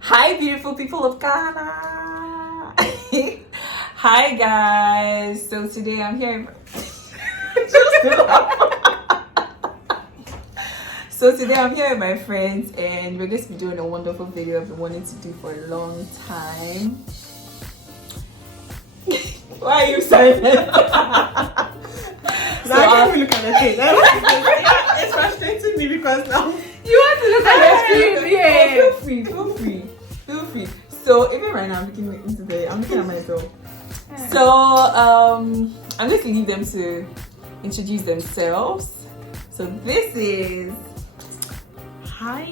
Hi, beautiful people of Ghana. Hi, guys. So today I'm here. So today I'm here with my friends, and we're going to be doing a wonderful video I've been wanting to do for a long time. Why are you silent? So I can't even look at the face. It's frustrating me because now you want to look at the screen. Yeah. Oh, feel free. So even right now I'm looking at myself. So I'm going to leave them to introduce themselves. So this is hi.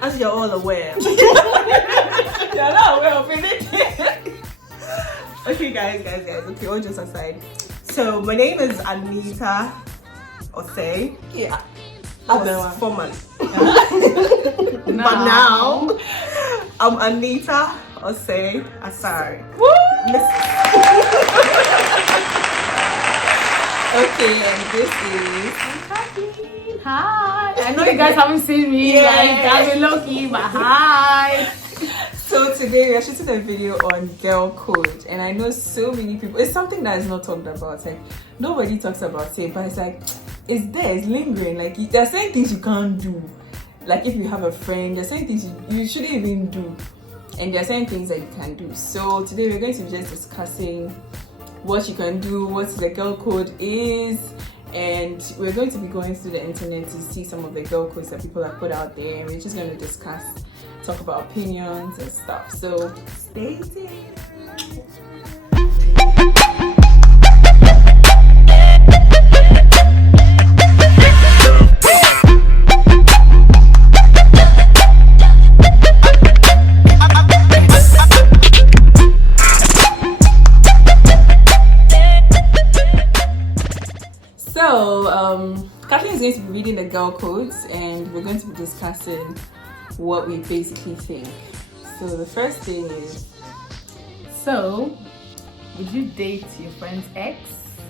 As you're all aware. You're not aware of anything. Okay, guys. Okay, all jokes aside. So my name is Anita Osei. Yeah. Was formal. But now I'm Anita Osei Asari. Okay, and this is Kathleen. Hi. I know you guys haven't seen me. Yeah. Like, I've been lucky, but hi. So today we are shooting a video on girl code, and I know so many people. It's something that is not talked about. Like nobody talks about it, but it's like it's there, it's lingering. Like there's certain things you can't do. Like if you have a friend, there's certain things you shouldn't even do, and there are certain things that you can do. So today we're going to be just discussing what you can do, what the girl code is, and we're going to be going through the internet to see some of the girl codes that people have put out there, and we're just going to talk about opinions and stuff. So stay tuned. So Kathleen is going to be reading the girl codes, and we're going to be discussing what we basically think. So the first thing is, So, would you date your friend's ex?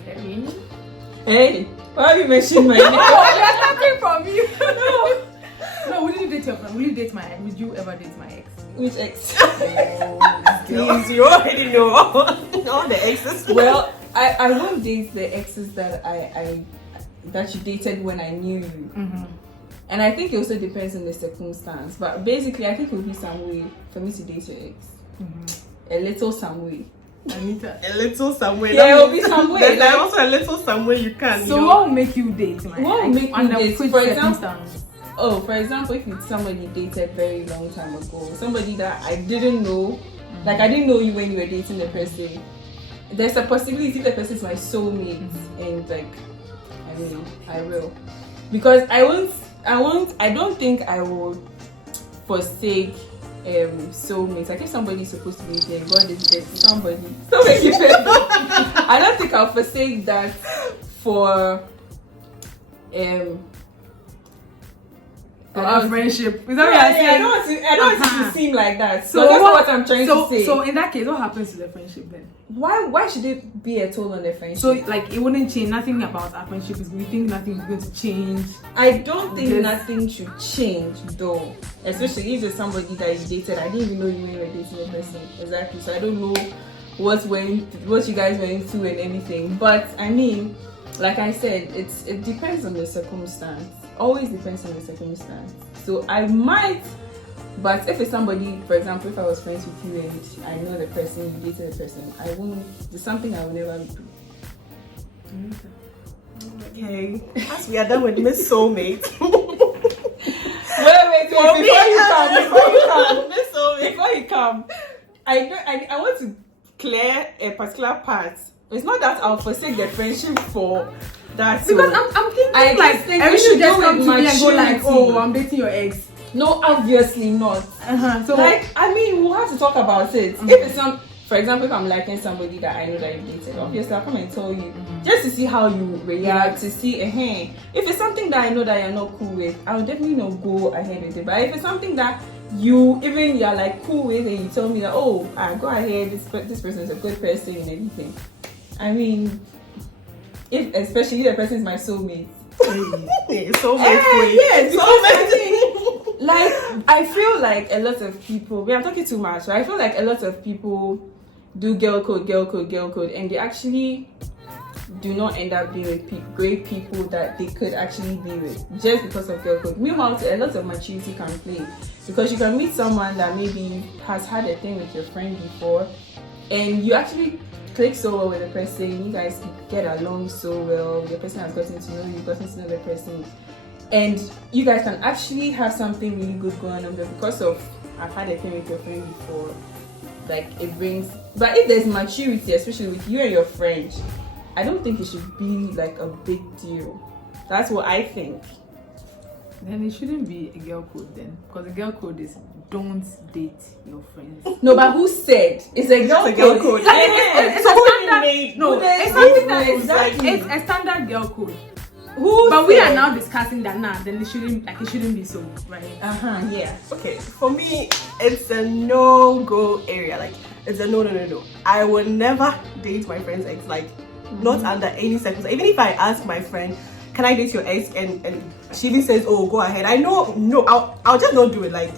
Really? hey, why have you mentioned my name? They're starting from you. No, would you date your friend? Will you date my ex? Would you ever date my ex? Which ex? Please, you already know all the exes. Well, I won't date the exes that that you dated when I knew you. Mm-hmm. And I think it also depends on the circumstance. But basically, I think it would be some way for me to date your ex. Mm-hmm. A little some way. Anita. A little somewhere. Yeah, it will be some way. There's Like, also a little somewhere you can. So you know. what will make you date my ex? What will make you Under date? which For example- circumstance? for example, if it's somebody you dated very long time ago, somebody that I didn't know, like I didn't know you when you were dating the person, there's a possibility the person is my soulmate, and like, I mean, I will, because I don't think I will forsake soulmates. Like if somebody is supposed to be there, God is there, somebody I don't think I'll forsake that for Our friendship. Is that what I you're saying? don't want it to seem like that. So So that's what- what I'm trying to say. So in that case, what happens to the friendship then? Why should it be a toll on the friendship? So like it wouldn't change. Nothing about our friendship is. We think nothing is going to change. I don't think Yes. nothing should change though. Especially if it's somebody that you dated. I didn't even know you when you were dating the person. Exactly. So I don't know what you guys went through and everything. But I mean, like I said, it depends on the circumstance. Always depends on the circumstance. So I might, but if it's somebody, for example, if I was friends with you and I know the person, you dated the person, I won't. It's something I will never do. Okay. As we are done with Miss Soulmate. Wait, before you come, I want to clear a particular part. It's not that I'll forsake the friendship for that. Because I'm thinking I like just think every we should should just go come with to me and go like, maturity. oh, I'm dating your ex. No, obviously not. So Like, I mean, we'll have to talk about it. If it's for example, if I'm liking somebody that I know that you dated, obviously I'll come and tell you just to see how you react, to see, if it's something that I know that you're not cool with, I will definitely not go ahead with it. But if it's something that you're like cool with and you tell me that, oh, go ahead, this person is a good person and everything, I mean, especially if the person is my soulmate. Soulmate. Yes, Soulmate. I feel like a lot of people, we are talking too much, but I feel like a lot of people do girl code, and they actually do not end up being with great people that they could actually be with just because of girl code. Meanwhile, a lot of maturity can play, because you can meet someone that maybe has had a thing with your friend before, and you actually click so well with the person, you guys get along so well, the person has gotten to know you, gotten to know the person, and you guys can actually have something really good going on, but because of I've had a thing with your friend before, like it brings. But if there's maturity, especially with you and your friend, I don't think it should be like a big deal. That's what I think. Then it shouldn't be a girl code then, because the girl code is don't date your friends. No, but who said it's a girl code? It's So a who standard. made? No, There's it's something that no- exactly. it's a standard girl code. Who? But we are said? now discussing that now. Then it shouldn't be so, right? Yeah. Okay, for me, it's a no-go area. Like, it's a no. I would never date my friend's ex. Like, not under any circumstances. Even if I ask my friend, can I date your ex, and she even says, oh, go ahead, I know, no, I'll just not do it. Like,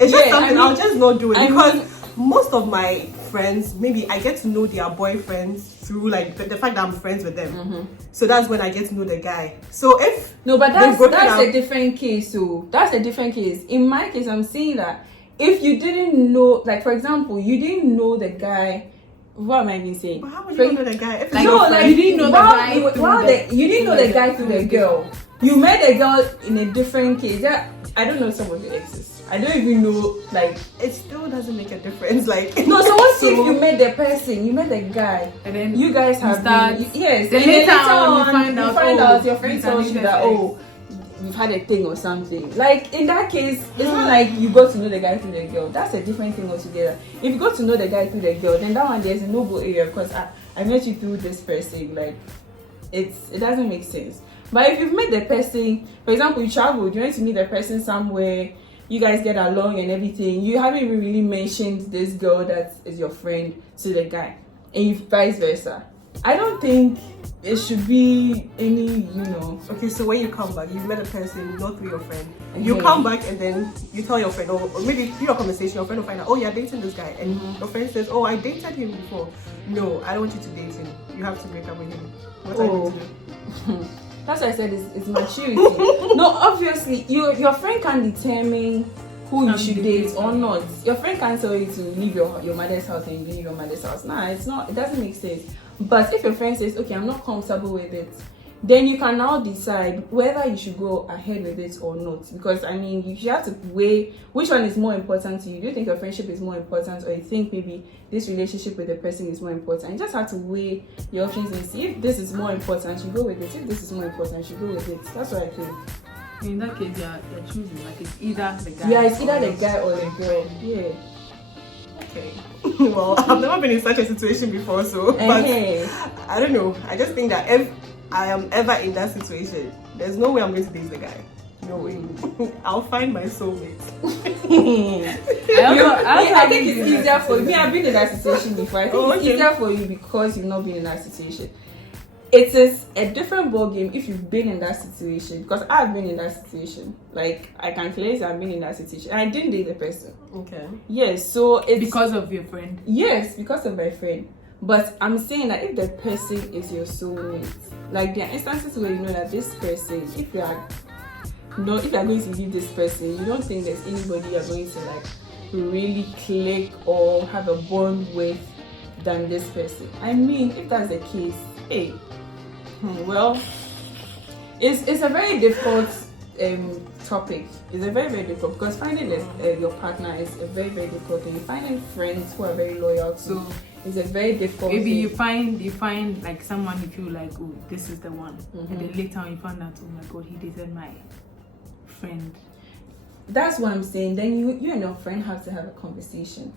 it's just something, I'll just not do it, because most of my friends, maybe I get to know their boyfriends through like the fact that I'm friends with them. So that's when I get to know the guy. So if No, but that's broken up- a different case. So that's a different case. In my case, I'm saying that if you didn't know, like for example, you didn't know the guy. What am I even saying? But how would you know the guy? If Like, it's No, your like friend? you didn't know the guy you didn't know the guy through the girl. You met the girl in a different case. Yeah, I don't know some of the exes. I don't even know, like. It still doesn't make a difference. Like, No, so what if you met the person, you met the guy, And then you guys have start- been, yes, then and later on on you find out, your friend these tells are you Anita's that, ex. oh, you've had a thing or something. Like in that case, it's not like you got to know the guy through the girl. That's a different thing altogether. If you got to know the guy through the girl, then that one there's a no-go area, because I met you through this person. Like it doesn't make sense. But if you've met the person, for example, you traveled, you went to meet the person somewhere, you guys get along and everything, you haven't even really mentioned this girl that is your friend to the guy, and you vice versa. I don't think it should be any, okay, so when you come back, you met a person not through your friend. You Okay. come back and then you tell your friend, or maybe through your conversation, your friend will find out, oh, you're dating this guy, and your friend says, oh, I dated him before. No, I don't want you to date him. You have to break up with him. What are you going to do? That's why I said it's maturity. No, obviously, your friend can determine who you should date or not. Your friend can't tell you to leave your mother's house and you leave your mother's house. Nah, it's not. It doesn't make sense. But if your friend says, okay, I'm not comfortable with it, then you can now decide whether you should go ahead with it or not. Because I mean, you have to weigh which one is more important to you. Do you think your friendship is more important, or you think maybe this relationship with the person is more important? You just have to weigh your options and see if this is more important, you go with it. If this is more important, you go with it. That's what I think. In that case, you're choosing. Like it's either the guy. Yeah, it's either the guy or the girl. Yeah. Okay. Well, I've never been in such a situation before, so but I don't know. I just think that if I am ever in that situation, there's no way I'm going to date the guy. No way. I'll find my soulmate. I think it's easier for me. I've been in that situation before. I think it's okay. easier for you because you've not been in that situation. It is a different ball game if you've been in that situation, because I've been in that situation. Like I can clearly say I've been in that situation. And I didn't date the person. Okay. Yes, so it's Because of your friend. yes, because of my friend. But I'm saying that if the person is your soulmate, like there are instances where you know that this person, if you are going to leave this person, you don't think there's anybody you're going to like really click or have a bond with than this person. I mean, if that's the case, hey, well, it's a very difficult topic. It's a very, very difficult, because finding your partner is a very, very difficult thing. Finding friends who are very loyal to is a very difficult Maybe thing. you find like someone you feel like, oh, this is the one, and then later on you find out, oh my god, he dated my friend. That's what I'm saying. Then you and your friend have to have a conversation.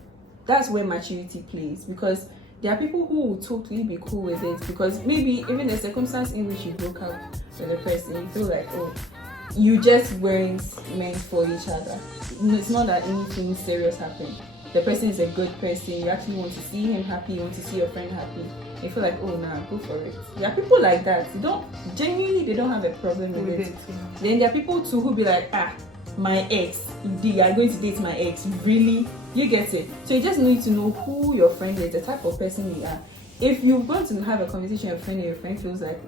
That's where maturity plays, because there are people who will totally be cool with it, because maybe even the circumstance in which you broke up with the person, you feel like, oh, you just weren't meant for each other. It's not that anything serious happened. The person is a good person. You actually want to see him happy. You want to see your friend happy. You feel like, oh, nah, go for it. There are people like that. They don't have a problem with it. Yeah. Then there are people too who be like, my ex. You are going to date my ex. Really? You get it? So you just need to know who your friend is, the type of person you are. If you want to have a conversation with a friend and your friend feels like,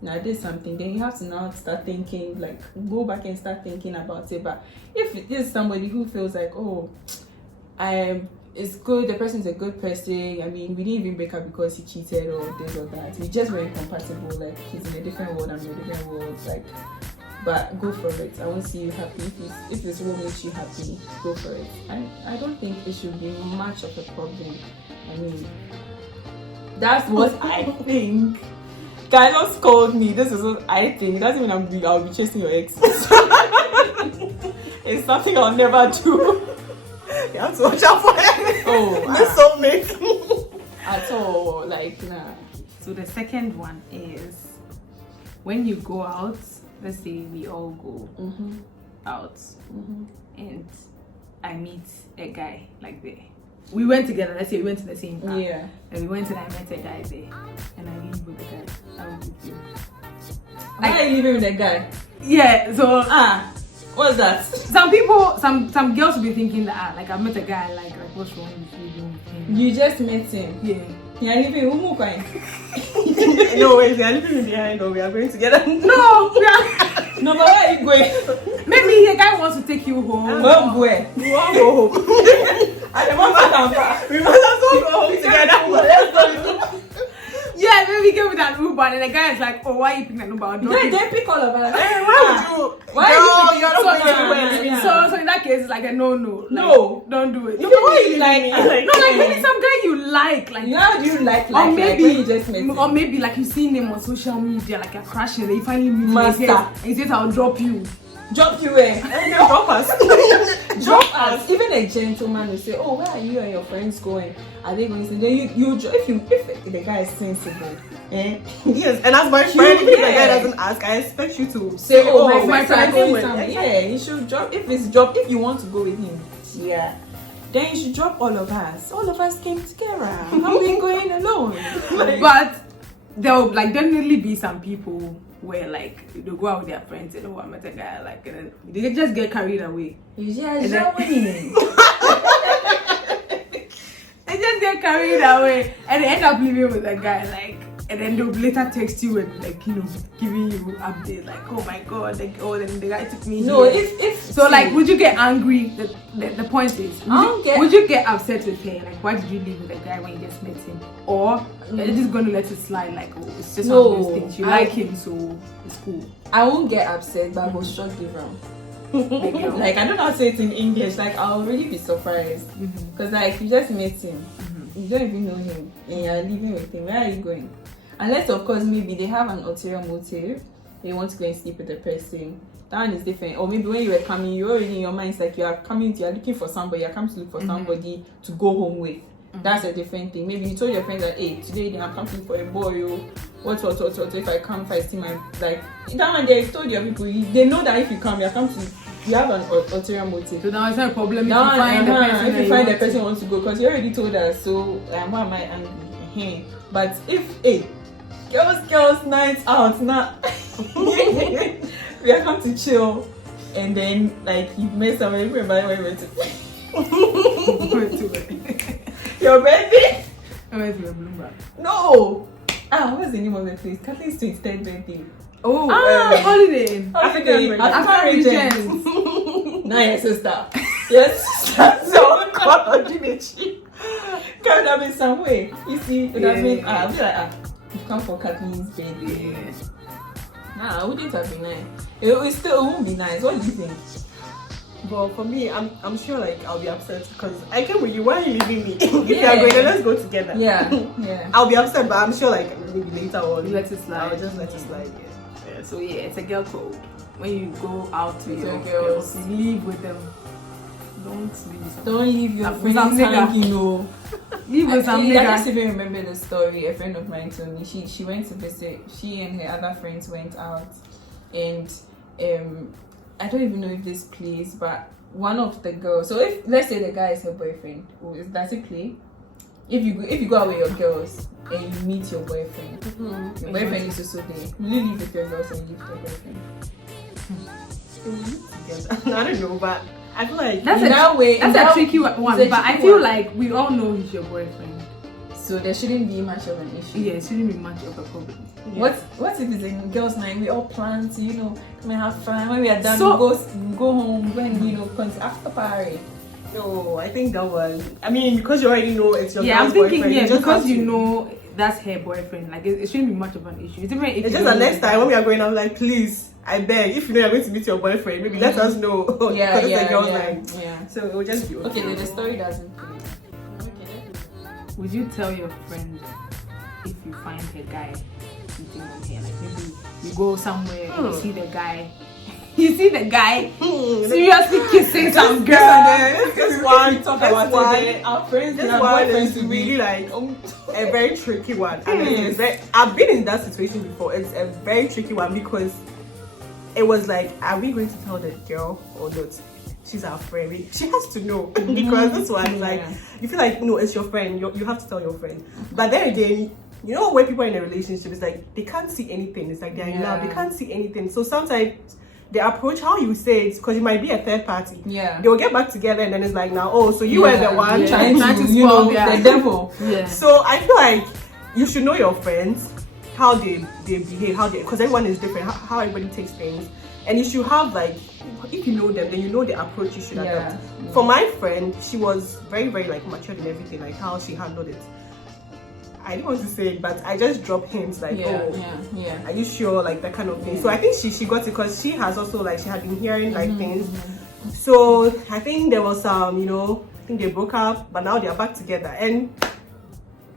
now there's something, then you have to now start thinking, like go back and start thinking about it. But if there's somebody who feels like, oh, it's good, the person's a good person, I mean, we didn't even break up because he cheated or this or that, we just weren't compatible, like he's in a different world, I'm in a different world, like, but go for it. I want to see you happy. If this will makes you happy, go for it. I don't think it should be much of a problem. I mean, that's what I think. Carlos called me. This is what I think. It doesn't mean I'll be chasing your ex. It's something I'll never do. You have to watch out for it. Oh, this soulmate. At all, like nah. So the second one is when you go out. Let's say we all go out, and I meet a guy like there. We went together. Let's say we went to the same car. Yeah. And we went and I met a guy there, and I leave with the guy. I will leave you. Why are you leaving with that guy? Yeah. So what's that? some people, some girls will be thinking that like I met a guy, like what's wrong with you doing with him? You just met him. Yeah. You're leaving who more kind? No, wait, you're leaving me behind or we are going together. No, we are. No, but where are you going? Maybe the guy wants to take you home. Well, where? We want to go home. I want to We must as well go home together. Let's go. Yeah, maybe give me that Uber, and the guy is like, "Oh, why are you picking that Uber?" Yeah, they pick all of us. Why would you? Why no, you you're not going so anywhere. So in that case, it's like a no. Like, No. Don't do it. No, but why are you Like, me? No, like maybe some guy you like how do you like or maybe when you just met him? or maybe like you seen him on social media, like you're crashing, and you finally meet him. Master. And he says, "I'll drop you." Drop you where? Drop us. Drop us. Even a gentleman will say, "Oh, where are you and your friends going? Are they going to?" Then you if the guy is sensible, Yes, and as my friend, if the guy doesn't ask, I expect you to say, "Oh, my friends are going with." somewhere." Yeah, you should drop. If you want to go with him, yeah, then you should drop all of us. All of us came together. How are we going alone? But there will like definitely be some people where like they go out with their friends and I met a guy like and then they just get carried away. They just get carried away and they end up living with a guy like, and then they'll later text you and like giving you updates like, oh my god, like then the guy took me No, here. if So like, would you get angry? The point is, would you get upset with her? Like, why did you leave with a guy when you just met him? Or you're just going to let it slide? Like, oh, it's just one of those things. You like him, so it's cool. I won't get upset, but I will shock the round. Like, I don't know how to say it in English. Like, I'll really be surprised because like you just met him, you don't even know him, and you're living with him. Where are you going? Unless, of course, maybe they have an ulterior motive. They want to go and sleep with the person. That one is different. Or maybe when you were coming, you're already in your mind, it's like you're looking for somebody, you're coming to look for somebody to go home with. That's a different thing. Maybe you told your friends that, hey, today I'm coming for a boy, what, if I come, if I see my, like, that one they told your people, they know that if you come, you have an ulterior motive. So now it's not a problem if you find the person who wants to go, because you already told us, so why am I angry? But if, girls nights out now we are come to chill and then like you met somebody where we went to your birthday. I went to Bloomberg. No, what's the name of the place? Kathleen's 23rd birthday. Holiday. African region. Now your sister. Yes, so God, give me cheap. Can have been some way. You see, it has been I'll be like you come for Kathleen's birthday. Yeah. Nah, wouldn't have been nice. It won't be nice. What do you think? But for me, I'm sure like I'll be upset because I came with you. Why are you leaving me? If you're going, then let's go together. Yeah. I'll be upset, but I'm sure like maybe later on. Let it slide. I'll just let it slide. Yeah. So yeah, it's a girl code. When you go out with your girls, you leave with them. Don't leave your friends hanging, Leave with some nigga. I just even remember the story. A friend of mine told me she went to visit. She and her other friends went out, and I don't even know if this plays, but one of the girls. So if let's say the guy is her boyfriend, does it play? If you go out with your girls and you meet your boyfriend, your boyfriend is also there. Will you leave with your girls and leave with your boyfriend? together. I don't know, but I feel like That's In that way, a tricky one. it's a But I tricky feel one. like we all know he's your boyfriend. So there shouldn't be much of an issue. Yeah, it shouldn't be much of a problem. What if it's in girls' night? We all plan to, come and have fun. When we are done, So- we go home. When after party. no, I think that one. I mean, because you already know it's your Yeah, I'm girl's thinking, boyfriend. yeah, just because have you to- know that's her boyfriend. Like, it shouldn't be much of an issue. It's different if It's you just don't the know next the time when guy. we are going, I'm like, please, I beg, if you know you're going to meet your boyfriend, maybe let us know. Yeah, because it's a girl's yeah, night. yeah. So it will just be Okay, then the story doesn't. Would you tell your friend if you find a guy cheating on her? Like, maybe you go somewhere and you see the guy. You see the guy seriously kissing some girl. This one, talk this about one, it. Our friends, this our one boyfriends is to be really like a very tricky one. And it's very, I've been in that situation before. It's a very tricky one because it was like, are we going to tell the girl or not? She's our friend. She has to know because this one is like, you feel like, no, it's your friend. You have to tell your friend. But then again, you know, when people are in a relationship, it's like they can't see anything. It's like they're in love. They can't see anything. So sometimes the approach, how you say it, because it might be a third party. Yeah. They'll get back together and then it's like, now, oh, so you were the one trying to spoil the devil. Yeah. So I feel like you should know your friends, how they behave, because everyone is different, how everybody takes things. And you should have like, if you know them, then you know the approach you should adopt. Yeah. For my friend, she was very, very like matured in everything, like how she handled it. I didn't want to say it, but I just dropped hints like, are you sure, like that kind of thing. So I think she got it because she has also like, she had been hearing like things. So I think there was some, I think they broke up, but now they are back together and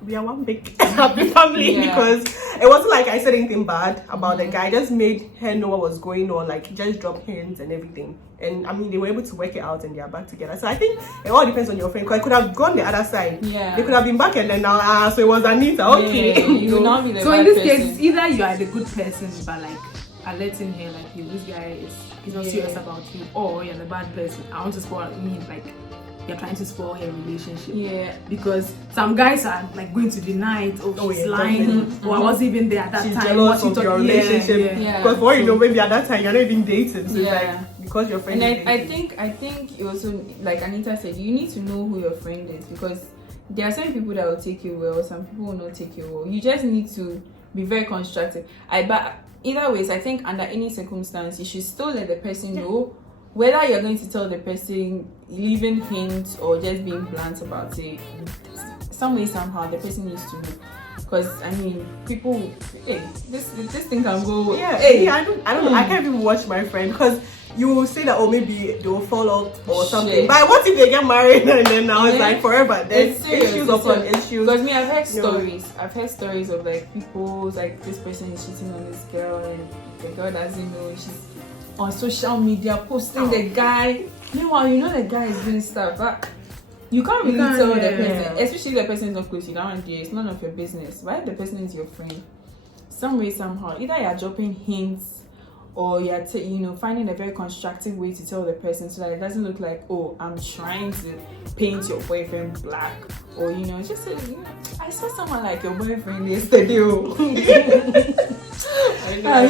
we are one big happy family because it wasn't like I said anything bad about the guy. I just made her know what was going on, like just dropped hints and everything. And I mean, they were able to work it out and they are back together. So I think it all depends on your friend because I could have gone the other side. Yeah. They could have been back and then now, so it was Anita. Okay. You will not be the So bad in this person. case, it's either you are the good person, but like alerting her, like, hey, this guy is not serious about you, or you're the bad person. I want to spoil me, like you're trying to spoil her relationship. Yeah. Because some guys are like going to deny it, oh, she's yeah, lying, or I wasn't even there at that She's time. jealous What of you your talking- relationship. Yeah. Because for all you know, maybe at that time you're not even dating. So it's Yeah. like, because your friend And is I dating. think you also, like Anita said, you need to know who your friend is because there are some people that will take you well, some people will not take you well. You just need to be very constructive. But either ways, I think under any circumstance, you should still let the person know whether you're going to tell the person, leaving hints or just being blunt about it. Some way, somehow, the person needs to know. Because I mean, people, hey, this thing can go. Yeah, hey, I don't know. I can't even watch my friend because you will say that, oh, maybe they will fall off or something. Shit. But what if they get married and then now it's Yeah. like forever? There's It's serious, issues it's upon serious. issues. Because me, I've heard No. stories. I've heard stories of like people like this person is cheating on this girl and the girl doesn't know. She's on social media posting the guy. Meanwhile, you know the guy is doing stuff, but you can't really tell the person, especially if the person is not close. You don't want to. It's none of your business. Why if the person is your friend? Some way, somehow, either you're dropping hints or you're finding a very constructive way to tell the person so that it doesn't look like, oh, I'm trying to paint your boyfriend black, or just say, I saw someone like your boyfriend yesterday. Oh. He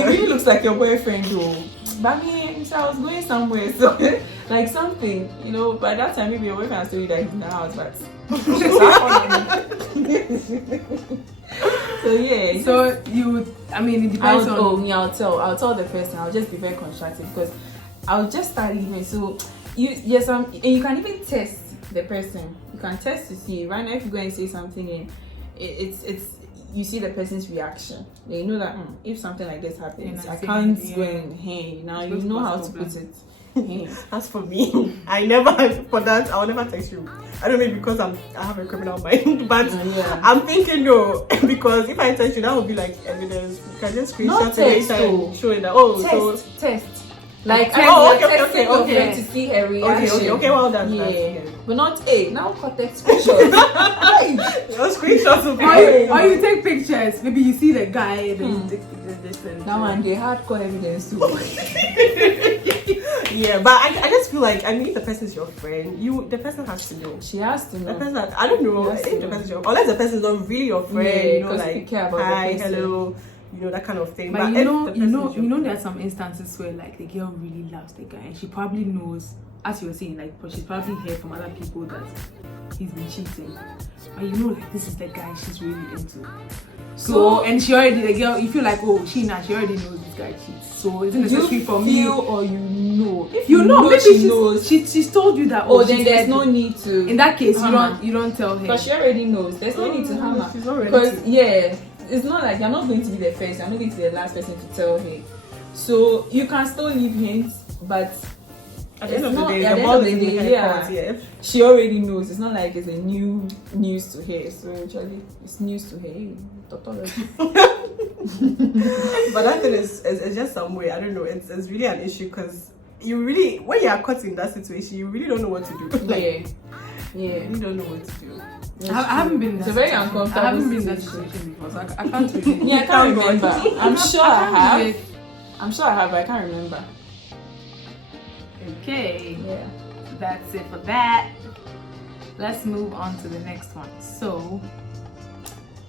really looks like your boyfriend though. But me, so I was going somewhere, so like something, by that time maybe your boyfriend has told you that he's in the house, but so yeah. So you, I mean, it depends on. I'll tell the person. I'll just be very constructive because I'll just start leaving. So and you can even test the person. You can test to see right now if you go and say something and it's you see the person's reaction. Then you know that if something like this happens, I can't go and hey. Now you know how to put it. As for me, I will never text you. I don't know because I have a criminal mind, but I'm thinking no, because if I text you, that would be like evidence. You can just screenshot it later and show it that test. Like okay. To see her reaction. Okay, well done. Yeah. But not now context screenshots. No screenshots of Or you take pictures. Maybe you see the guy and then you take pictures. Now and they hardcore evidence too. Yeah, but I just feel like if the person is your friend, the person has to know. She has to know. The person, I don't know if the person is unless the person is not really your friend, because like you care about hi, the person. hello, that kind of thing. But if the person is your there are some instances where like the girl really loves the guy and she probably knows, as you were saying, like, but she's probably heard from other people that he's been cheating. But like, this is the guy she's really into. So and the girl, you feel like, oh, she already knows this guy cheats. So isn't it necessary for me? Or if maybe she's told you that. Oh, then there's no need to. In that case, you don't tell her. But she already knows. There's no need to hammer. She's already. Because it's not like you're not going to be the first. You're not going to be the last person to tell her. So you can still leave hints, but at the end of the day, she already knows. It's not like it's a new news to her. So actually, it's news to her. Tautology. But that thing is just some way. I don't know. It's really an issue because you really, when you are caught in that situation, you really don't know what to do. You don't know what to do. I haven't been. It's a very uncomfortable. I haven't been in that situation before, so I can't really. I can't remember. I'm sure I have. I'm sure I have, but I can't remember. Okay. Yeah. That's it for that. Let's move on to the next one. So,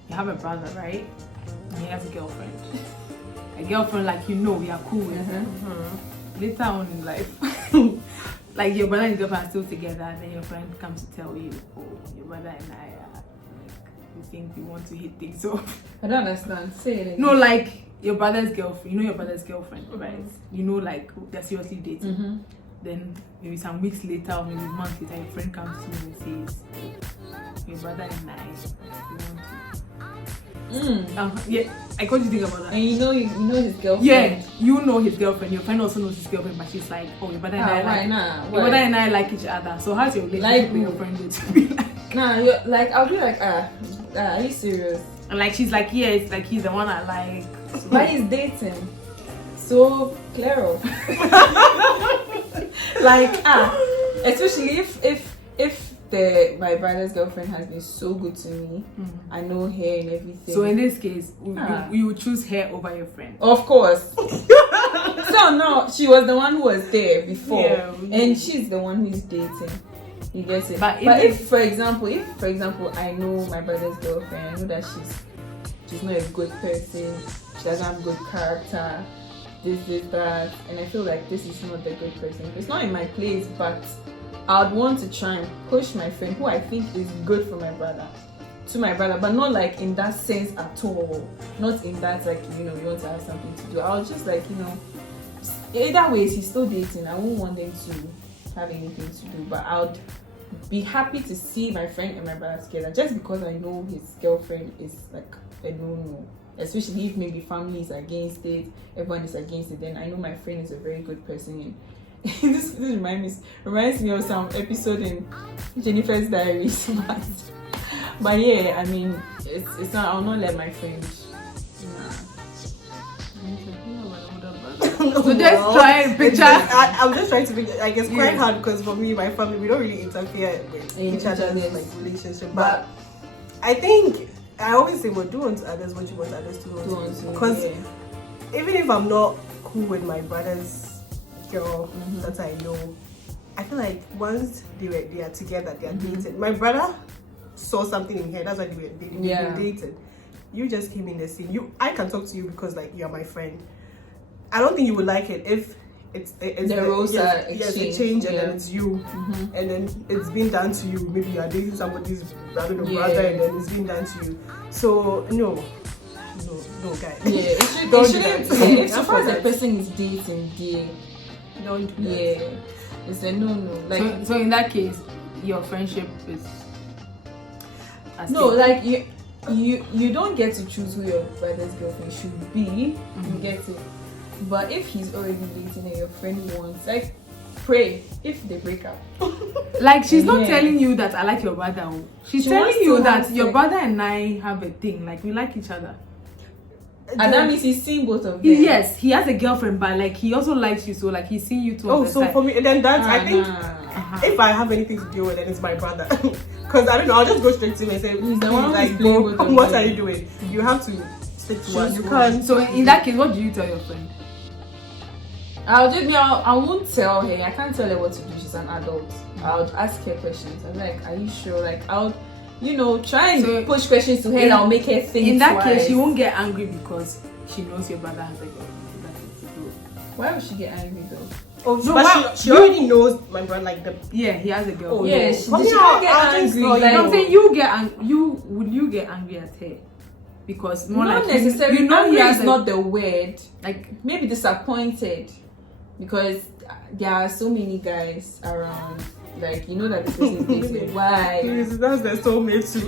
you have a brother, right? And he has a girlfriend. A girlfriend, like, we are cool with. Later on in life, like your brother and your girlfriend are still together, and then your friend comes to tell you, oh, your brother and I are, like, we think we want to hit things off. I don't understand. Say it again. No, like your brother's girlfriend. You know your brother's girlfriend, right? You know, like, they're seriously dating. Then maybe some weeks later or maybe months later, your friend comes to me and says, your brother and I, we want to. Yeah, I got you think about that. And you know his girlfriend. Yeah, you know his girlfriend. Your friend also knows his girlfriend, but she's like, oh, your brother and your brother and I like each other. So how's your relationship with your friend going to be like? You're like, I'll be like, are you serious? And like she's like, yeah, it's like he's the one I like. So but he's dating. So claro. Like especially if my brother's girlfriend has been so good to me, I know her and everything. So in this case, you would choose her over your friend, of course. So no, she was the one who was there before, and she's the one who's dating. You get it? But if for example, I know my brother's girlfriend, I know that she's not a good person, she doesn't have good character, this, that, and I feel like this is not the good person. It's not in my place, but I'd want to try and push my friend, who I think is good for my brother, to my brother, but not like in that sense at all. Not in that like, you want to have something to do. I'll just like, either way, he's still dating. I won't want them to have anything to do, but I would be happy to see my friend and my brother together, just because I know his girlfriend is like a no-no. Especially if maybe family is against it, everyone is against it, then I know my friend is a very good person. And this reminds me of some episode in Jennifer's Diaries. But yeah, I mean, it's not. I'll not let my friend. So just try and picture. I'm just trying to be like, it's quite hard because for me, my family, we don't really interfere with each other's like relationship. But I think I always say, well, do unto others what you want others to do unto you. Because even if I'm not cool with my brother's girl that I know, I feel like once they are together, they are dating. My brother saw something in her. That's why they've been dated. You just came in the scene. I can talk to you because like you're my friend. I don't think you would like it if it's the roles are exchanged and then it's you, and then it's been done to you. Maybe you are dating somebody's brother, and then it's been done to you. So no, guys. Yeah, it shouldn't. If so far as the person is dating, don't do that. It's a no. Like so in that case, your friendship is like you don't get to choose who your brother's girlfriend should be. You get it. But if he's already dating and your friend wants, like, pray if they break up. Like, she's not telling you that I like your brother. She's telling you that your brother and I have a thing. Like, we like each other. And that means he's seeing both of them. Yes, he has a girlfriend, but like he also likes you, so like he's seeing you too. For me, then that's I think if I have anything to do with it, it's my brother. Because I don't know, I'll just go straight to him and say, he's the one like, what are you doing? You have to stick to what you can. So in that case, what do you tell your friend? I won't tell her. I can't tell her what to do. She's an adult. I would ask her questions. I'm like, are you sure? Like, I would, try and push questions to her. I'll make her think. In that case, she won't get angry because she knows your brother has a girl. Why would she get angry though? Oh, No, but well, she already knows my brother, like the. Yeah, he has a girl. Oh, Yeah, no. she But me, can't get I'll just- angry. oh, Like, I'm saying would you get angry at her? Because more not like necessarily. you know he angry has is a, not the word. like Maybe disappointed because there are so many guys around. Like, you know that this person is dating. Why? Please, that's the soulmate too.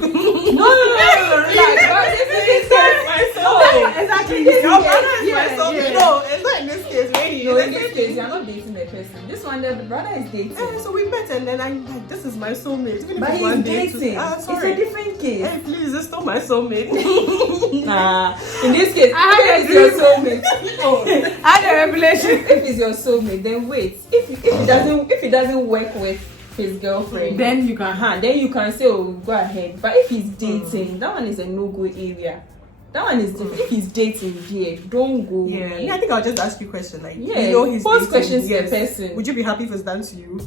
No. Like, but this is my soul. Exactly. This Your is- brother is yeah, my soulmate. yeah. No, it's not in this case, really. No, It's in the this same case, thing. you're not dating the person. This one, the brother is dating. So we met, and then I'm like, this is my soulmate. Even if But it's he's one day dating. It's sorry. a different case. Hey, please, it's not my soulmate. Nah. In this case, I had if a it's your soulmate. Oh. I had a revelation. If it's your soulmate, then wait. If it doesn't work with his girlfriend, Then you can then you can say, oh, go ahead. But if he's dating, that one is a no-go area. That one is different. If he's dating, dear, don't go. Yeah, there. I think I'll just ask you a question. Like, Yeah, you know he's pose dating, questions to the yes. person. Would you be happy if it's done to you?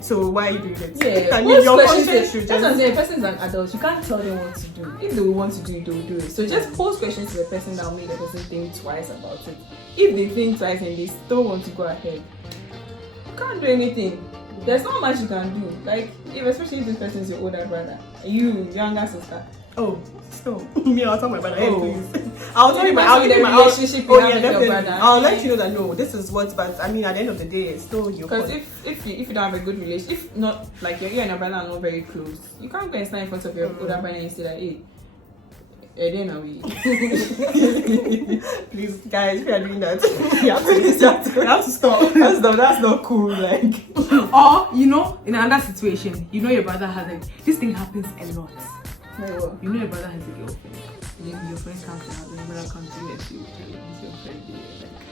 So why are you doing it? Yeah, I most mean, your questions. conscience should That's what I'm just. saying. The person is an adult. You can't tell them what to do. If they want to do it, they'll do it. So just pose questions to the person that will make the person think twice about it. If they think twice and they still want to go ahead, you can't do anything. There's not much you can do. Like, especially if this person is your older brother, you younger sister. Oh, still. Me, I'll tell my brother, hey, Oh. please. I'll tell you my, Depends I'll on give the my relationship you have with your definitely. brother. I'll let you know that no, this is what, but I mean, at the end of the day, it's still your Because fault. if you don't have a good relationship, if not, like you and your brother are not very close, you can't go and stand in front of your older brother and say that, hey, then are we? Please, guys, if you are doing that, you have to stop. That's not cool. Like, or you know, in another situation, you know your brother has this thing happens a lot. You know your brother has a girlfriend. Then your friend comes to your house, and your brother comes to you and you tell him it's your friend.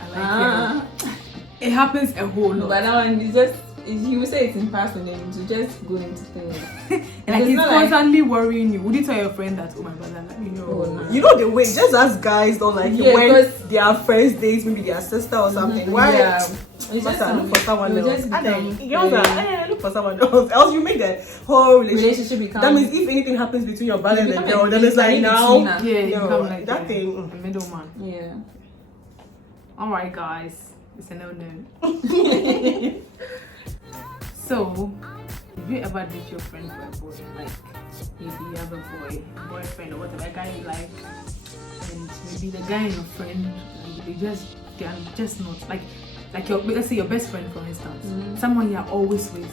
Like, I like her. It happens a whole lot. But that one is just, he will say it's in person and to just go into things. And like It's he's not like- constantly worrying you. Would you tell your friend that, oh my brother, like, you know, Oh, no. you know the way, just as guys don't like Yeah, it when because- their friends date maybe their sister or something. Why? Yeah. You It's just just look for someone you else. just And then become- girls are, yeah. look for someone else. Else you make the whole relationship. Become. That means if anything happens between your brother and the become girl, a then it's like in now. betweener. yeah, you No, become like that the thing. middleman. Yeah. Alright guys, it's a no-no. So, have you ever date your friend for a boy? Like, maybe you have a boyfriend or whatever, a guy you like, and maybe the guy and your friend, like, they are just not like your, let's say your best friend for instance, someone you are always with.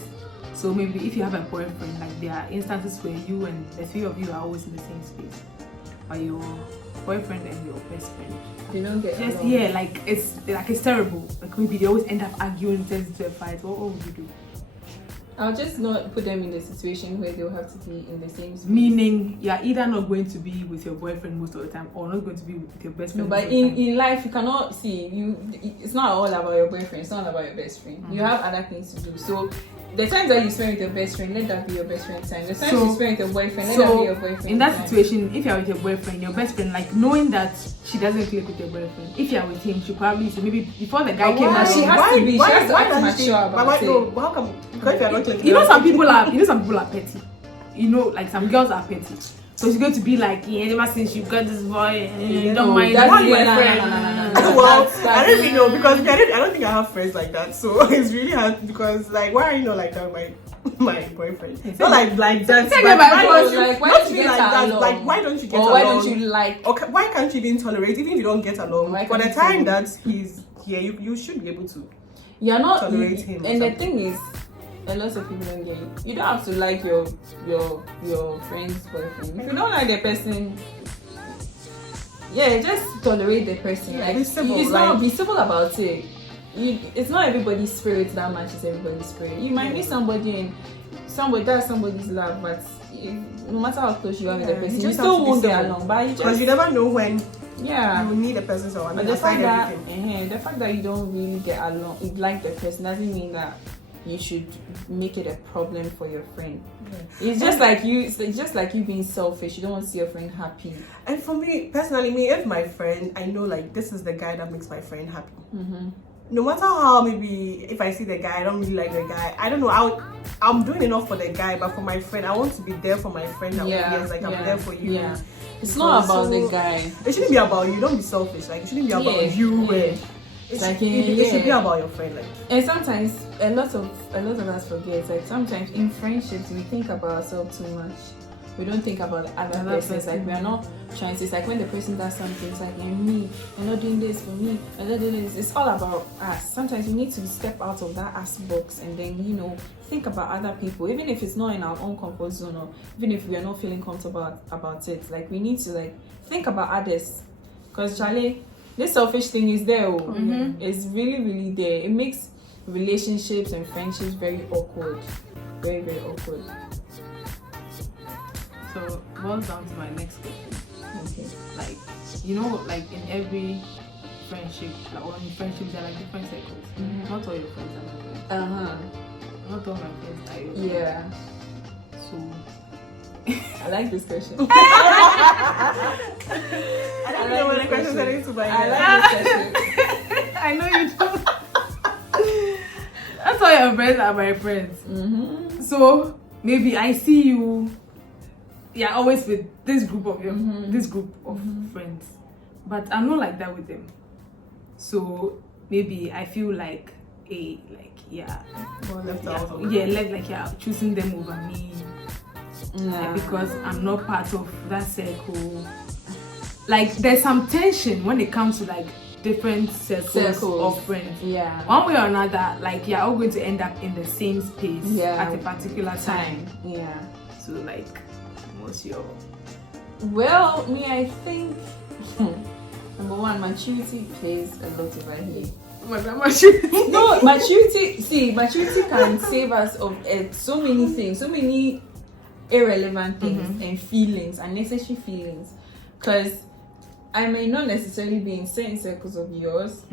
So maybe if you have a boyfriend, like there are instances where you and the three of you are always in the same space, but your boyfriend and your best friend. They don't get Just along. yeah, like it's terrible. Like maybe they always end up arguing, turns into a fight. What would you do? I'll just not put them in the situation where they'll have to be in the same space. Meaning you're either not going to be with your boyfriend most of the time, or not going to be with your best No, friend. but most of the time. in life you cannot see it's not all about your boyfriend, it's not about your best friend. You have other things to do. So the times that you spend with your best friend, let that be your best friend time. The times you spend with your boyfriend, let that be your boyfriend in that time. situation, if you're with your best friend, like knowing that she doesn't click with your boyfriend, if you're with him, she probably say maybe before the guy came why? out, She has to be. She has to act doesn't she- mature about why, it. no, how come? Because if you're not clicking, you know some people are petty. You know, like some girls are petty. So she's going to be like, yeah, ever since you got this boy, you don't mind that's my it. friend. Well, That's I don't it. even know because I don't think I have friends like that. So it's really hard because like why are you not like that with my boyfriend? Not like that. Take but it back, why boy, don't you- like, why not don't you be get like that? along? Like why don't you get Or along? why don't you like Okay, why can't you even tolerate even if you don't get along? Why For the can't you? time that he's here, you should be able to. you're not Tolerate him or and the something. thing is a lot of people don't get it. You don't have to like your friend's boyfriend. If you don't like the person, just tolerate the person. Yeah, like be civil, it's not like- be civil about it. It's not everybody's spirit that matches everybody's spirit. You might meet somebody and that's somebody's love, but no matter how close you are with the Yeah, you person, you just still have to be won't get civil. along. But you Because just you never know when yeah. you need a person. So I But mean, the aside fact that everything. the fact that you don't really get along, you like the person, doesn't mean that you should make it a problem for your friend. It's just like you. It's just like you being selfish. You don't want to see your friend happy. And for me personally, if my friend, I know like this is the guy that makes my friend happy. no matter how maybe if I see the guy, I don't really like the guy. I don't know. I'm doing enough for the guy, but for my friend, I want to be there for my friend. I'm there for you. Yeah. It's not about the guy. It shouldn't be about you. Don't be selfish. Like, it shouldn't be about you. Yeah. It should be about your friend. Like, and sometimes a lot of us forget. Like sometimes in friendships we think about ourselves too much. We don't think about the other person. Like we are not trying to. It's like when the person does something, it's like me. You're not doing this for me. You're not doing this. It's all about us. Sometimes we need to step out of that us box and then think about other people, even if it's not in our own comfort zone, or even if we are not feeling comfortable about it. Like we need to like think about others, because Charlie, this selfish thing is there. It's really, really there. It makes relationships and friendships very awkward, very, very awkward. So boils down to my next question. Okay. Like, like in every friendship, or in friendships, there are like different circles. Not all your friends are my friends. Not all my friends are your friends. Yeah. So I like this question. I don't know what the questions are into, but I like this question. I know you don't. That's all your friends are my friends. So maybe I see you. Yeah, always with this group of friends, but I'm not like that with them. So maybe I feel like choosing them over me, because I'm not part of that circle. Like there's some tension when it comes to like different circles of friends. Yeah. One way or another, like you're all going to end up in the same space at a particular time. Yeah. So like, what's your? Well, me, I think number one, maturity plays a lot over here. What's that maturity? No, maturity can save us of so many things, so many irrelevant things and feelings, unnecessary feelings. Because I may not necessarily be in certain circles of yours,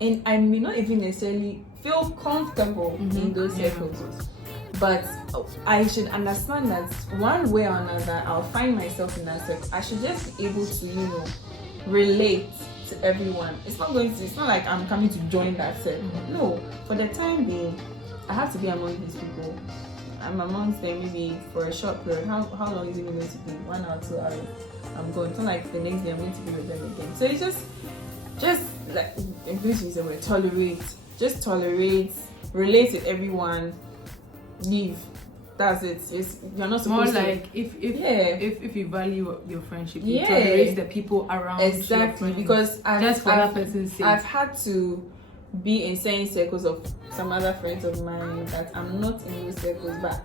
and I may not even necessarily feel comfortable in those circles. But I should understand that one way or another, I'll find myself in that circle. I should just be able to, relate to everyone. It's not like I'm coming to join that circle. No, for the time being, I have to be among these people. I'm amongst them maybe for a short period. How long is it going to be? 1 hour, 2 hours? I'm going. It's not like the next day I'm going to be with them again. So it's just like English is a word, tolerate. Just tolerate, relate with everyone, leave. That's it. You're not supposed more to. Like if you value your friendship, you tolerate the people around. Exactly, because I've had to be in certain circles of some other friends of mine that I'm not in those circles, but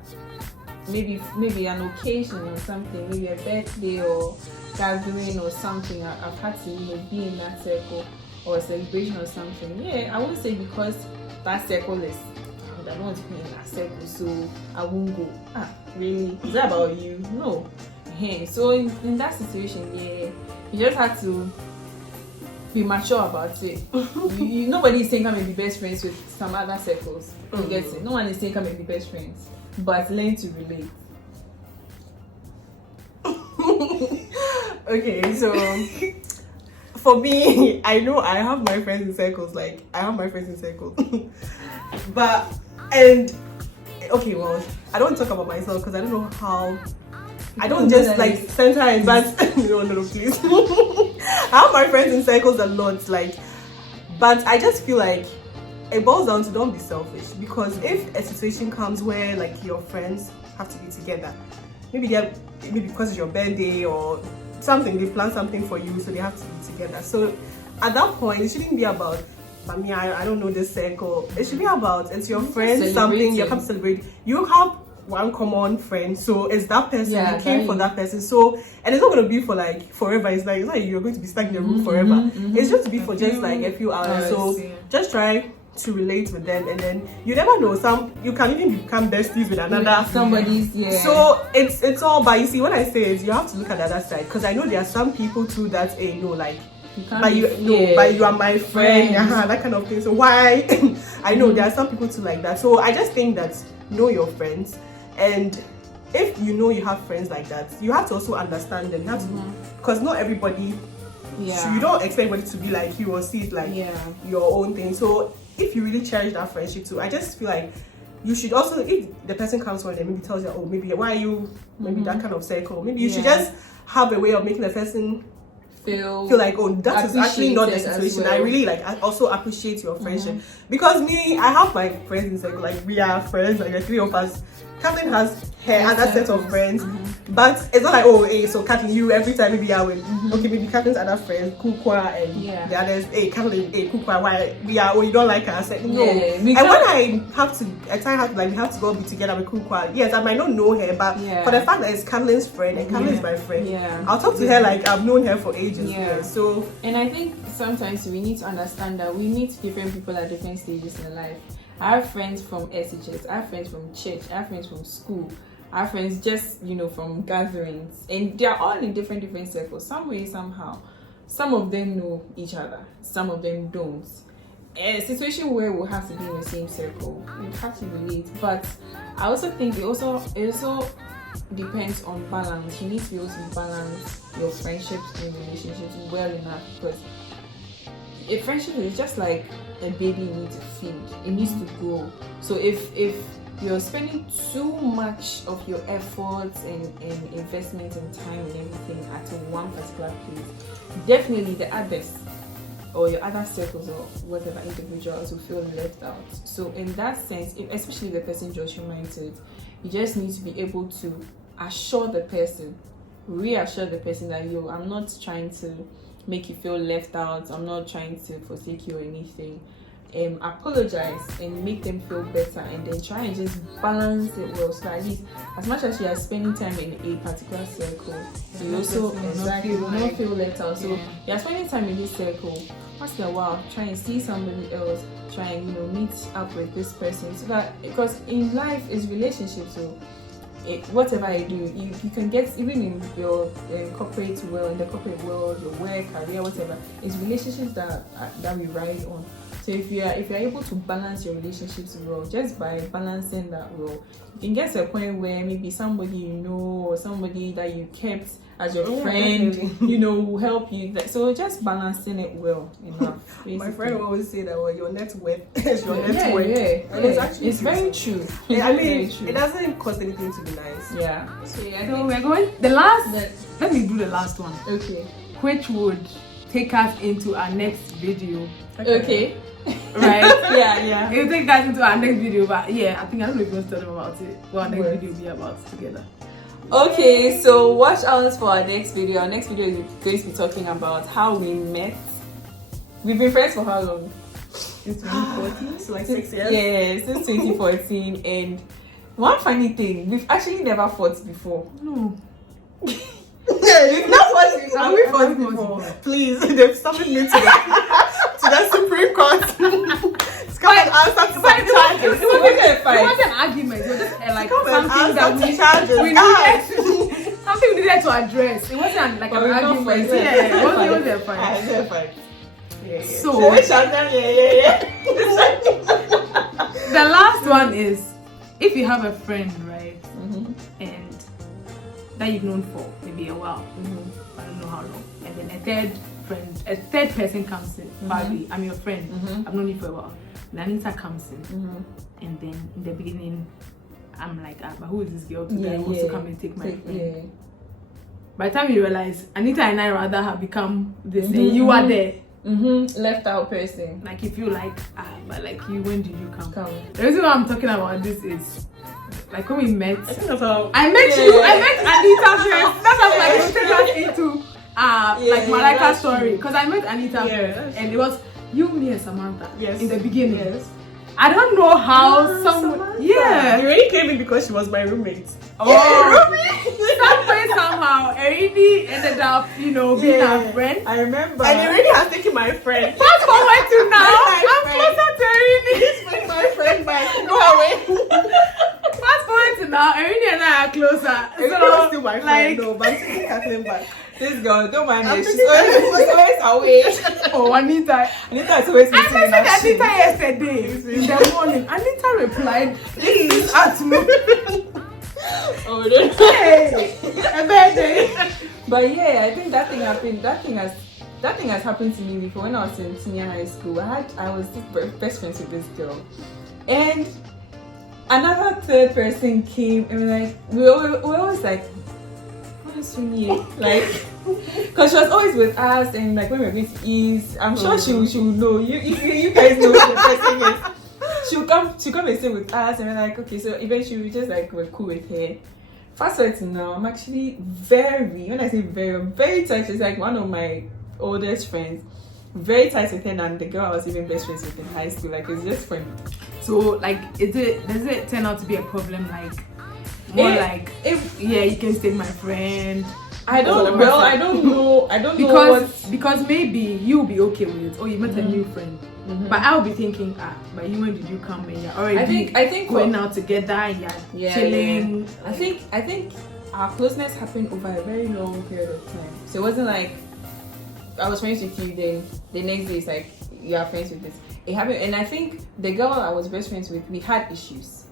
maybe an occasion or something, maybe a birthday or gathering or something, I've had to be in that circle, or a celebration or something. Yeah, I won't say because that circle is, I don't want to be in that circle, so I won't go. Really? Is that about you? No. So in that situation, you just have to be mature about it. Nobody is saying come and be best friends with some other circles. You get it? No one is saying come and be best friends, but learn to relate. Okay, so for me, I know I have my friends in circles. Like I have my friends in circles, okay, well, I don't talk about myself because I don't know how. I don't just like sometimes, but no, please. I have my friends in circles a lot, but I just feel like it boils down to don't be selfish, because if a situation comes where like your friends have to be together, maybe because it's your birthday or something, they plan something for you, so they have to be together. So at that point, it shouldn't be about, I don't know this circle. It should be about, it's your friend, something you have to celebrate. You have one common friend, so it's that person, you came for that person. So, and it's not going to be for like forever. It's like you're going to be stuck in the room forever. It's just to be for just like a few hours. So just try to relate with them, and then you never know, you can even become besties with another somebody's. So it's all, but you see, when I say it, you have to look at the other side, because I know there are some people too that but you are my friend, that kind of thing. So why? I know there are some people too like that. So I just think that know your friends, and if you know you have friends like that, you have to also understand them. You have to, because not everybody Yeah. So you don't expect anybody to be like you or see it like your own thing. So if you really cherish that friendship too, I just feel like you should also, if the person comes on and maybe tells you, oh, maybe why are you maybe that kind of circle, maybe you should just have a way of making the person feel like, oh, that is actually not the situation. Well. I really like, I also appreciate your friendship because me, I have my friends in circle, like we are friends, like the three of us. Kathleen has her other set of friends, but it's not like, oh, hey, so Kathleen, you every time maybe are with okay, maybe Kathleen's other friends, Kukwa and the others, hey, Kathleen, hey, Kukwa, why we are, oh, you don't like her? I said, no. And when I have to, at times have to, like, we have to go be together with Kukwa. Yes, I might not know her, but for the fact that it's Kathleen's friend and Kathleen is my friend, I'll talk to her like I've known her for ages. So, and I think sometimes we need to understand that we meet different people at different stages in life. I have friends from SHS, I have friends from church, I have friends from school, I have friends just, from gatherings, and they are all in different circles, some way, somehow. Some of them know each other, some of them don't. A situation where we'll have to be in the same circle, we have to relate, but I also think it also depends on balance. You need to be able to balance your friendships and relationships well enough, because a friendship is just like a baby you need to feed. It needs to grow. So if you're spending too much of your efforts and investment and time and everything at one particular place, definitely the others or your other circles or whatever individuals will feel left out. So in that sense, especially the person just reminded, you just need to be able to reassure the person that I'm not trying to make you feel left out, I'm not trying to forsake you or anything. Apologize and make them feel better, and then try and just balance it well. So at least as much as you are spending time in a particular circle, you also will not feel left out. So you are spending time in this circle, once in a while try and see somebody else, try and meet up with this person, so that, because in life is relationships. So whatever I do, you can get, even in your corporate world, in the corporate world, your work, career, whatever, it's relationships that we ride on. So if you're able to balance your relationships well, just by balancing that well, you can get to a point where maybe somebody or somebody that you kept as your friend, will help you. So just balancing it well enough. Basically. My friend always say that your net worth is your net worth. And it's actually very true. I mean, it doesn't cost anything to be nice. Yeah. So we're going let me do the last one. Okay. Which would take us into our next video. Okay. Right? Yeah. It'll take us into our next video, but I don't know if you want to tell them about it. What our next video will be about together. Okay, so watch out for our next video. Our next video is going to be talking about how we met. We've been friends for how long? Since 2014? So like 6 years? Yeah, since 2014. And one funny thing, we've actually never fought before. No. We've not fought before. Please, they've stopped me to the Supreme Court. It's come and answer to some charges. It wasn't an argument. It was just like something that we needed something we needed to address. It wasn't like an argument. It wasn't a fight. So the last one is, if you have a friend, right, and that you've known for maybe a while, I don't know how long, and then a third person comes in. Probably, I'm your friend. I've known you for a while. And Anita comes in, and then in the beginning, I'm like, but who is this girl that wants to come and take my friend? By the time you realize, Anita and I rather have become this, and you are there. Left out person. Like, if you like, but like you, when did you come? The reason why I'm talking about this is, like, when we met, I met you. I met Anita first. That's how like take us into like Malika's story, because I met Anita first, and it was you, me, and Samantha. In the beginning. I don't know how someone. You already came in because she was my roommate. Some way somehow, Erini ended up, being our friend. I remember. And Erini has taken my friend. Fast forward to now, I'm closer to Erini. Bring my friend back. Go away. Fast forward to now, Erini and I are closer. Erini is still my friend, though, but I'm taking Kathleen back. This girl, don't mind me. She's always away. Oh, Anita. Anita is always missing in I messaged Anita yesterday in the morning. Anita replied, please at me. Oh, no. Hey, a birthday. But I think that thing happened. That thing has that thing has happened to me before. When I was in senior high school, I was best friends with this girl, and another third person came, and we were always like, what is Swingy? Like, because she was always with us, and like when we were going to ease, I'm sure she will know. You guys know who the person is. She'll come and stay with us, and we're like, okay. So eventually we just like we're cool with her. Fast forward to now, I'm actually when I say very, I'm very tight. She's like one of my oldest friends. Very tight with her, and the girl I was even best friends with in high school. Like, it's just funny. So like, does it turn out to be a problem? Like, more you can stay my friend. I don't know because maybe you'll be okay with it. Oh, you met a new friend. But I'll be thinking, but you, when did you come in? You're already I think going out together, you're chilling. Yeah. I think our closeness happened over a very long period of time. So it wasn't like I was friends with you, then the next day it's like you are friends with this. It happened, and I think the girl I was best friends with, we had issues.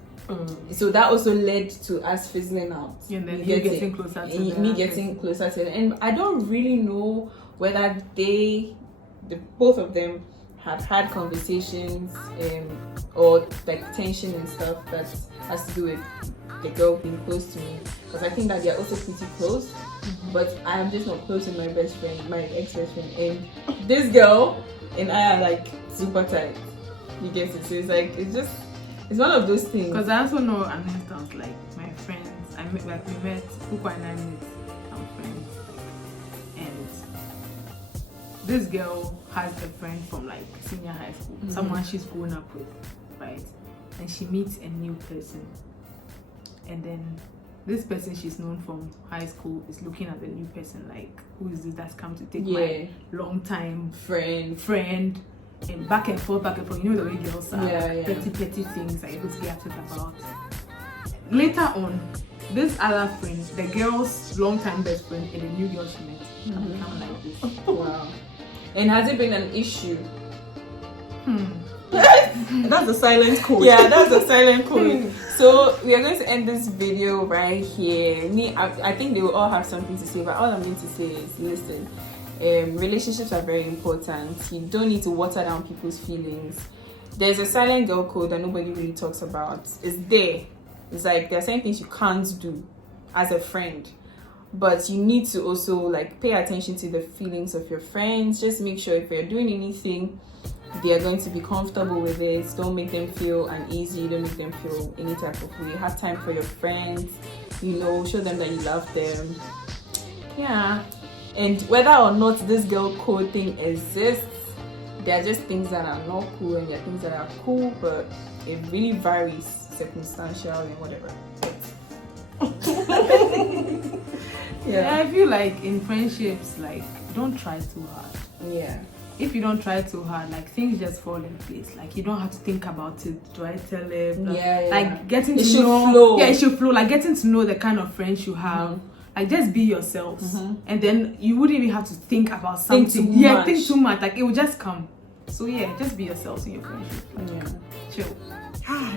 So that also led to us fizzling out. And then you getting closer to me getting closer to them. And I don't really know whether both of them had conversations or like tension and stuff that has to do with the girl being close to me, because I think that they're also pretty close, but I am just not close with my best friend, my ex-best friend, and this girl and I are like super tight. You get it? So it's like it's one of those things. Because I also know an instance like my friends, we met Kuko and I met some friends, and this girl has a friend from like senior high school, someone she's grown up with, right? And she meets a new person, and then this person she's known from high school is looking at the new person like, who is this that's come to take my long time friend, and back and forth. You know the way girls are, petty things are able to get upset about. Later on, this other friend, the girl's long-time best friend, and the new girl she met, have become like this. Wow. And has it been an issue? That's a silent code. Yeah, that's a silent code. So we are going to end this video right here. I think they will all have something to say, but all I'm going to say is, listen, relationships are very important. You don't need to water down people's feelings. There's a silent girl code that nobody really talks about. It's there. It's like there are certain things you can't do as a friend, but you need to also like pay attention to the feelings of your friends. Just make sure if you're doing anything, they are going to be comfortable with it. Don't make them feel uneasy. Don't make them feel any type of way. Have time for your friends. Show them that you love them. Yeah. And whether or not this girl code thing exists, there are just things that are not cool and there are things that are cool, but it really varies, circumstantial and whatever. Yeah, I feel like in friendships, like, don't try too hard. Yeah. If you don't try too hard, like, things just fall in place. Like, you don't have to think about it. Do I tell him? Like, getting to know. Flow. Yeah, it should flow. Like, getting to know the kind of friends you have. Like, just be yourself. And then you wouldn't even have to think about something. Think too much. Like, it will just come. So, yeah, just be yourself in your friendship. Like, chill.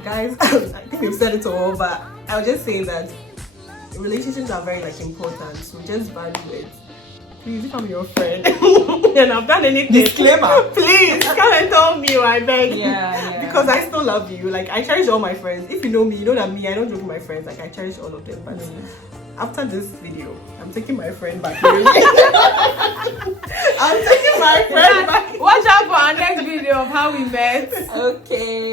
Guys, I think we've said it all, but I was just saying that relationships are very, like, important. So, just value it. Please, if I'm your friend and I've done anything, disclaimer, please come and tell me, I beg. Yeah. Because I still love you. Like, I cherish all my friends. If you know me, you know that me, I don't joke with my friends. Like, I cherish all of them. But after this video, I'm taking my friend back. I'm taking my friend back. Watch out for our next video of how we met. Okay.